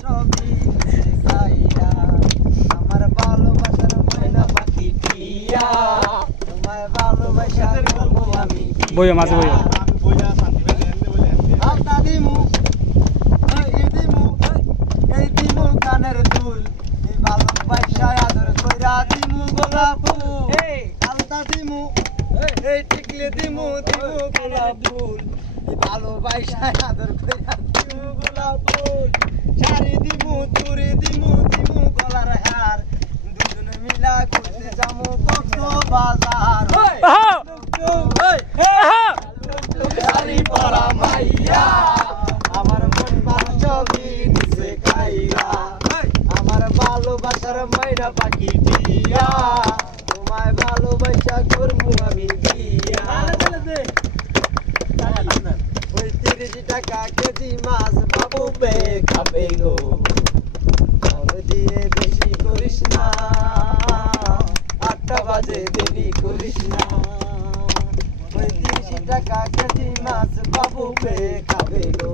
ছবি দেখাইয়া আমার ভালোবাসার ময়না পাখি টিয়া তোমায় ভালোবাসা করবো আমি বইও মাঝে বইও দিমু দিমু কানের দুল এই ভালোবাসা আদর কইরা দিমু গোলাপ ফুল আলতা দিমু এই টিকলে দিমু গোলাপ ফুল এই ভালোবাসা আদর কইরা দিমু গোলাপ ফুল শাড়ি দিমু চুড়ি দিমু গলার হার দুজনে মিলা ঘুরতে যাবো কক্সবাজার শাড়ি পরা মাইয়া আমার মন ভালো ছবি দিছে খাইয়া আমার ভালোবাসার ময়না পাখি টিয়া তোমায় ভালোবাসা করবো আমি বিয়া ওই 30 টাকা কেজি মাছ বাবু বে খাবে গো দিয়ে বেশি করিস না 8টা বাজে দেরি করিস না ওই 30 টাকা কেজি মাছ বাবু বে খাবে গো।